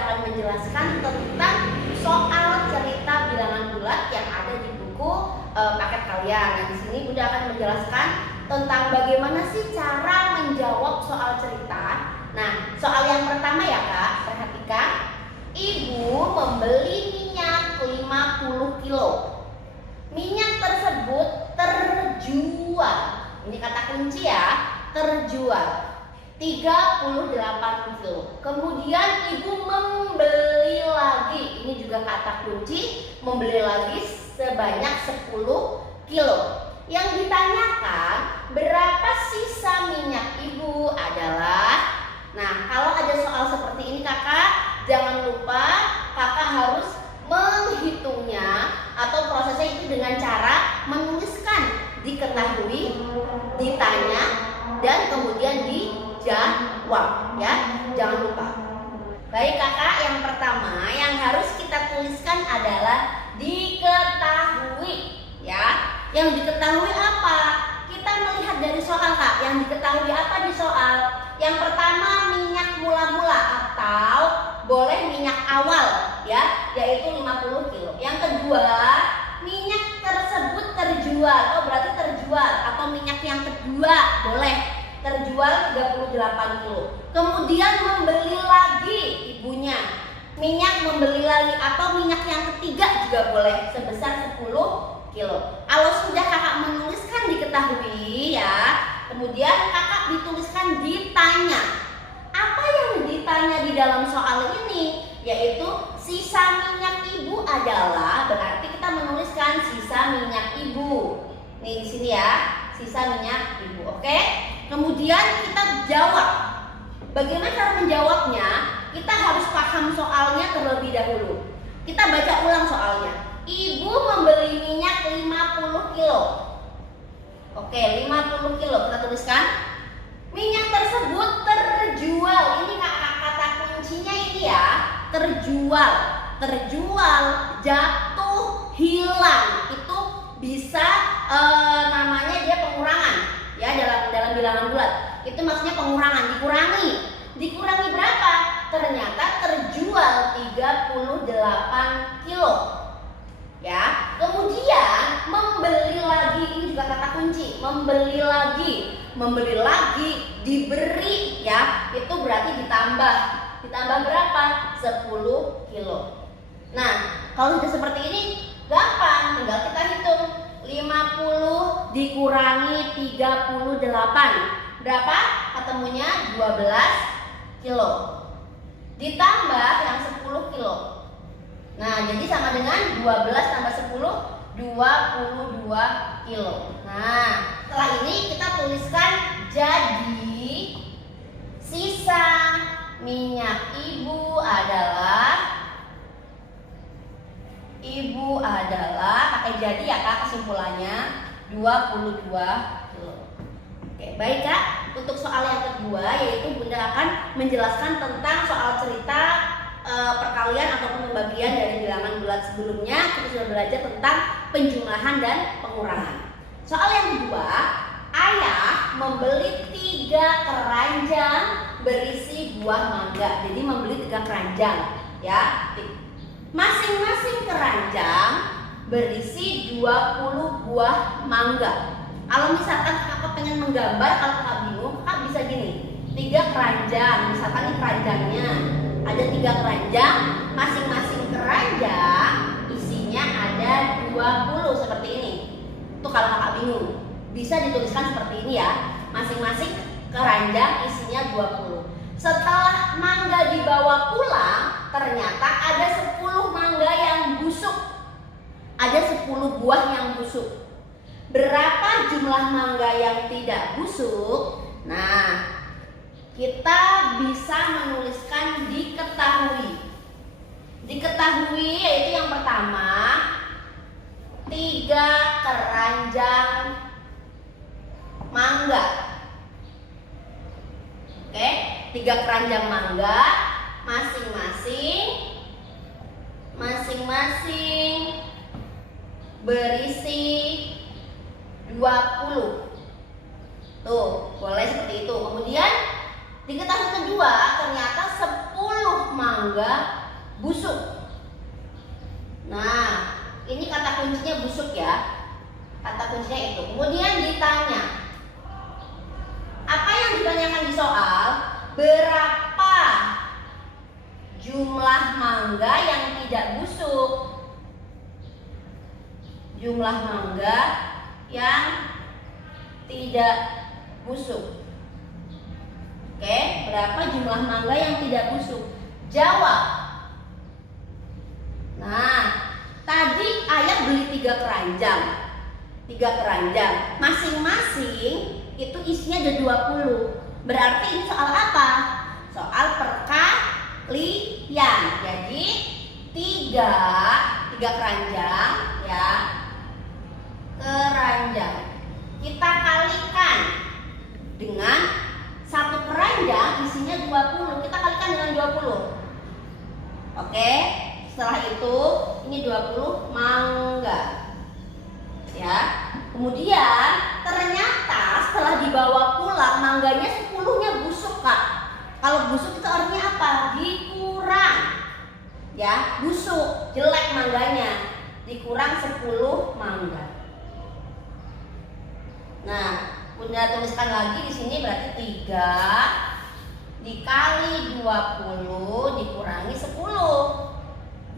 akan menjelaskan tentang soal cerita bilangan bulat yang ada di buku paket kalian. Nah, di sini Bunda akan menjelaskan tentang bagaimana sih cara menjawab soal cerita. Nah, soal yang pertama ya Kak, perhatikan. Ibu membeli minyak 50 kilo. Minyak tersebut terjual. Ini kata kunci ya, terjual 38 kilo. Kemudian ibu membeli lagi. Ini juga kata kunci, membeli lagi sebanyak 10 kilo. Yang ditanyakan berapa sisa minyak ibu adalah. Nah, kalau ada soal seperti ini kakak, jangan lupa kakak harus menghitungnya atau prosesnya itu dengan cara menuliskan, diketahui, ditanya, dan kemudian dijawab ya. Jangan lupa. Baik kakak, yang pertama yang harus kita tuliskan adalah diketahui ya. Yang diketahui apa? Kita melihat dari soal kak. Yang diketahui apa di soal? Yang pertama minyak mula-mula atau boleh minyak awal ya, yaitu 50 kilo. Yang kedua, minyak tersebut terjual. Oh, berarti terjual. Atau minyak yang kedua boleh terjual 38 kilo. Kemudian membeli lagi ibunya. Minyak membeli lagi atau minyak yang ketiga juga boleh sebesar 10 kilo. Kalau sudah kakak menuliskan diketahui ya, kemudian kakak dituliskan ditanya. Apa yang ditanya di dalam soal ini? Yaitu sisa minyak ibu adalah, berarti kita menuliskan sisa minyak ibu. Nih di sini ya, sisa minyak ibu. Oke? Kemudian kita jawab. Bagaimana cara menjawabnya? Kita harus paham soalnya terlebih dahulu. Kita baca ulang soalnya. Ibu membeli minyak 50 kilo. Oke, 50 kilo kita tuliskan. Minyak tersebut terjual. Ini kata kuncinya ini ya, terjual. Terjual, jatuh, hilang. Itu bisa namanya dia pengurangan ya, dalam bilangan bulat. Itu maksudnya pengurangan, dikurangi. Dikurangi berapa? Ternyata terjual 38 kilo. Ya, kemudian membeli lagi, ini juga kata kunci, membeli lagi, diberi ya, itu berarti ditambah berapa? 10 kilo. Nah, kalau sudah seperti ini gampang, tinggal kita hitung. 50 dikurangi 38 berapa? Ketemunya 12 kilo. Ditambah yang 10 kilo. Nah, jadi sama dengan 12 tambah 10, 22 kilo. Nah, setelah ini kita tuliskan jadi sisa minyak ibu adalah pakai jadi ya kak, kesimpulannya 22 kilo. Oke, baik kak. Untuk soal yang kedua yaitu Bunda akan menjelaskan tentang soal cerita perkalian ataupun pembagian dari bilangan bulat sebelumnya. Kita sudah belajar tentang penjumlahan dan pengurangan. Soal yang kedua, ayah membeli 3 keranjang berisi buah mangga. Jadi membeli 3 keranjang ya. Masing-masing keranjang berisi 20 buah mangga. Kalau misalkan kakak pengen menggambar, kalau kakak bingung, kakak bisa gini. 3 keranjang, misalkan ini keranjangnya. Ada 3 keranjang, masing-masing keranjang isinya ada 20 seperti ini. Itu kalau kakak bingung, bisa dituliskan seperti ini ya. Masing-masing keranjang isinya 20. Setelah mangga dibawa pulang, ternyata ada 10 mangga yang busuk. Ada 10 buah yang busuk. Berapa jumlah mangga yang tidak busuk? Nah, kita bisa menuliskan diketahui. Diketahui yaitu yang pertama 3 keranjang mangga. Oke, 3 keranjang mangga masing-masing berisi 20. Tuh, boleh seperti itu. Kemudian diketahui kedua, ternyata 10 mangga mangga busuk. Nah, ini kata kuncinya busuk ya. Kata kuncinya itu. Kemudian ditanya, apa yang ditanyakan di soal? Berapa jumlah mangga yang tidak busuk? Jumlah mangga yang tidak busuk. Oke, berapa jumlah mangga yang tidak busuk? Jawab. Nah, tadi ayah beli 3 keranjang. 3 keranjang, masing-masing itu isinya ada 20. Berarti ini soal apa? Soal perkalian. Jadi 3 keranjang ya. Keranjang. Kita kalikan dengan 1 keranjang isinya 20. Kita kalikan dengan 20. Oke, setelah itu ini 20 mangga. Ya. Kemudian ternyata setelah dibawa pulang mangganya 10-nya busuk, Kak. Kalau busuk itu artinya apa? Dikurang. Ya, busuk, jelek mangganya. Dikurang 10 mangga. Nah, Bunda tuliskan lagi di sini berarti 3 dikali 20 dikurangi 10.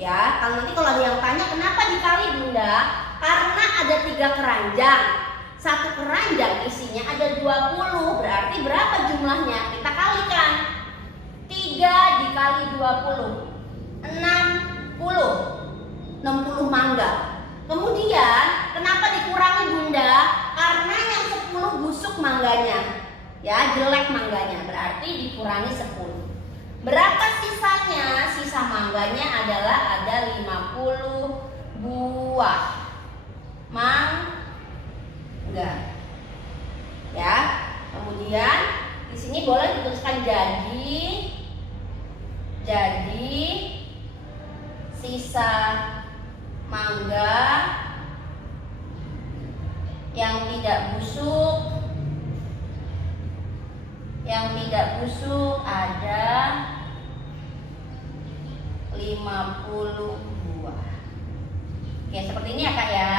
Ya, nanti kalau ada yang tanya kenapa dikali, Bunda? Karena ada 3 keranjang. 1 keranjang isinya ada 20. Berarti berapa jumlahnya? Kita kalikan. 3 dikali 20 60 mangga. Kemudian kenapa dikurangi, Bunda? Karena yang 10 busuk mangganya. Ya, jelek mangganya. Berarti dikurangi 10. Berapa sisanya? Sisa mangganya adalah ada 50 buah mangga. Ya. Kemudian di sini boleh dituliskan jadi sisa mangga yang tidak busuk ada 50 buah. Oke, seperti ini ya, Kak ya.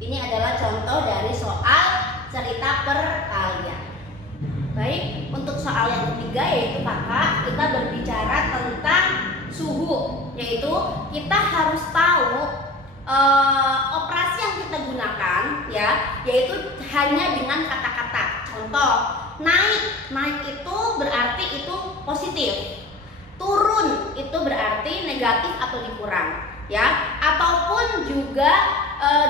Ini adalah contoh dari soal cerita perkalian. Baik, untuk soal yang ketiga yaitu Kakak, kita berbicara tentang suhu. Yaitu kita harus tahu operasi yang kita gunakan ya, yaitu hanya dengan kata-kata. Contoh, naik itu berarti itu positif. Turun itu berarti negatif atau dikurang, ya. Ataupun juga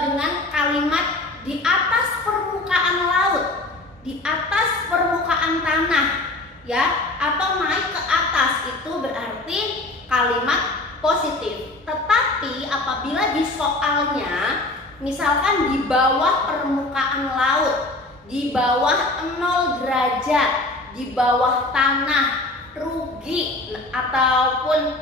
dengan kalimat di atas permukaan laut, di atas permukaan tanah, ya, atau naik ke atas itu berarti kalimat positif. Tetapi apabila di soalnya misalkan di bawah permukaan laut, di bawah 0 derajat, di bawah tanah, rugi, ataupun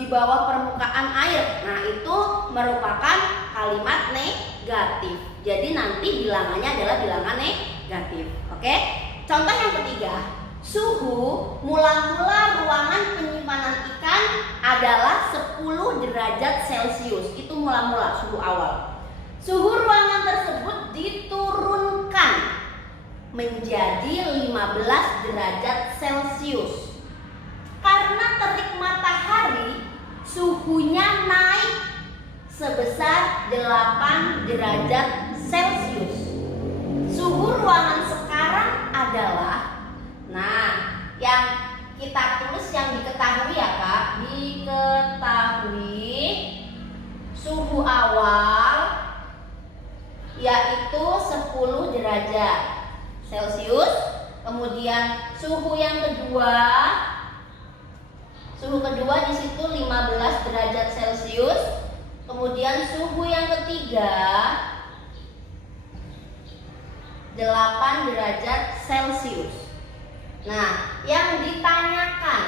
di bawah permukaan air, nah itu merupakan kalimat negatif. Jadi nanti bilangannya adalah bilangan negatif. Oke? Contoh yang ketiga, suhu mula-mula ruangan penyimpanan ikan adalah 10 derajat Celcius. Itu mula-mula suhu awal. Suhu ruangan tersebut diturunkan menjadi 15 derajat Celcius. Karena terik matahari, suhunya naik sebesar 8 derajat Celcius. Suhu ruangan sekarang adalah, nah, yang kita tulis yang diketahui ya, Kak, diketahui suhu awal yaitu 10 derajat Celcius. Kemudian suhu yang kedua, di situ 15 derajat Celcius. Kemudian suhu yang ketiga 8 derajat Celcius. Nah, yang ditanyakan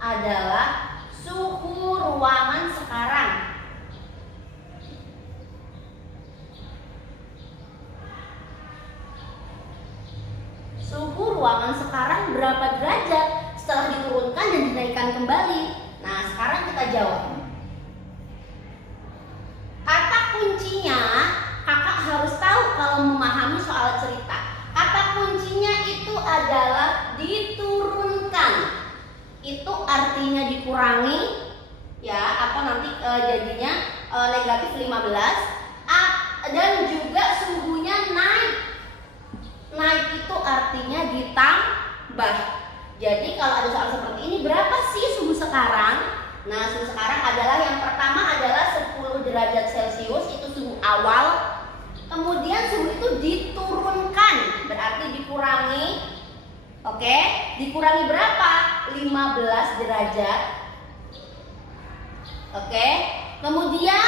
adalah suhu ruangan sekarang. Suhu ruangan sekarang berapa derajat setelah diturunkan dan dinaikkan kembali? Nah, sekarang kita jawab. Kata kuncinya kakak harus tahu kalau memahami soal cerita. Kata kuncinya itu adalah diturunkan. Itu artinya dikurangi, ya, atau nanti jadinya negatif 15. Dan juga suhunya naik. Naik itu artinya ditambah. Jadi kalau ada soal seperti ini, berapa sih suhu sekarang? Nah, suhu sekarang adalah yang pertama adalah 10 derajat Celcius, itu suhu awal. Kemudian suhu itu diturunkan, berarti dikurangi. Oke, dikurangi berapa? 15 derajat. Oke, kemudian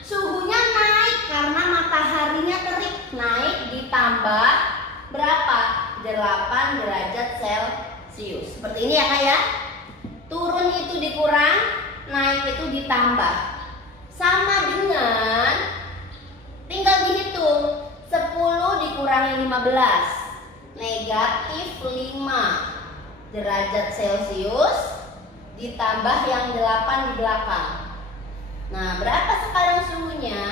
suhunya naik karena mataharinya terik. Naik ditambah berapa? 8 derajat Celcius. Seperti ini ya Kak ya. Turun itu dikurang, naik itu ditambah. Sama dengan, tinggal dihitung, 10 dikurangi 15, negatif 5 derajat Celcius, ditambah yang 8 di belakang. Nah, berapa sekarang suhunya?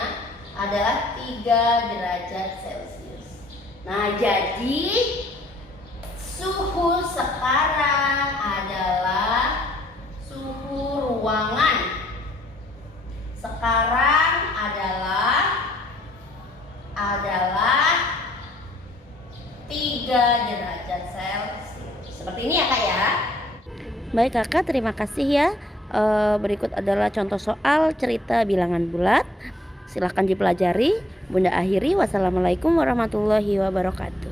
Adalah 3 derajat Celcius. Nah, jadi suhu sekarang adalah suhu ruangan. Sekarang adalah 3 derajat Celcius. Seperti ini ya Kak ya. Baik Kakak, terima kasih ya. Berikut adalah contoh soal cerita bilangan bulat. Silahkan dipelajari. Bunda akhiri. Wassalamualaikum warahmatullahi wabarakatuh.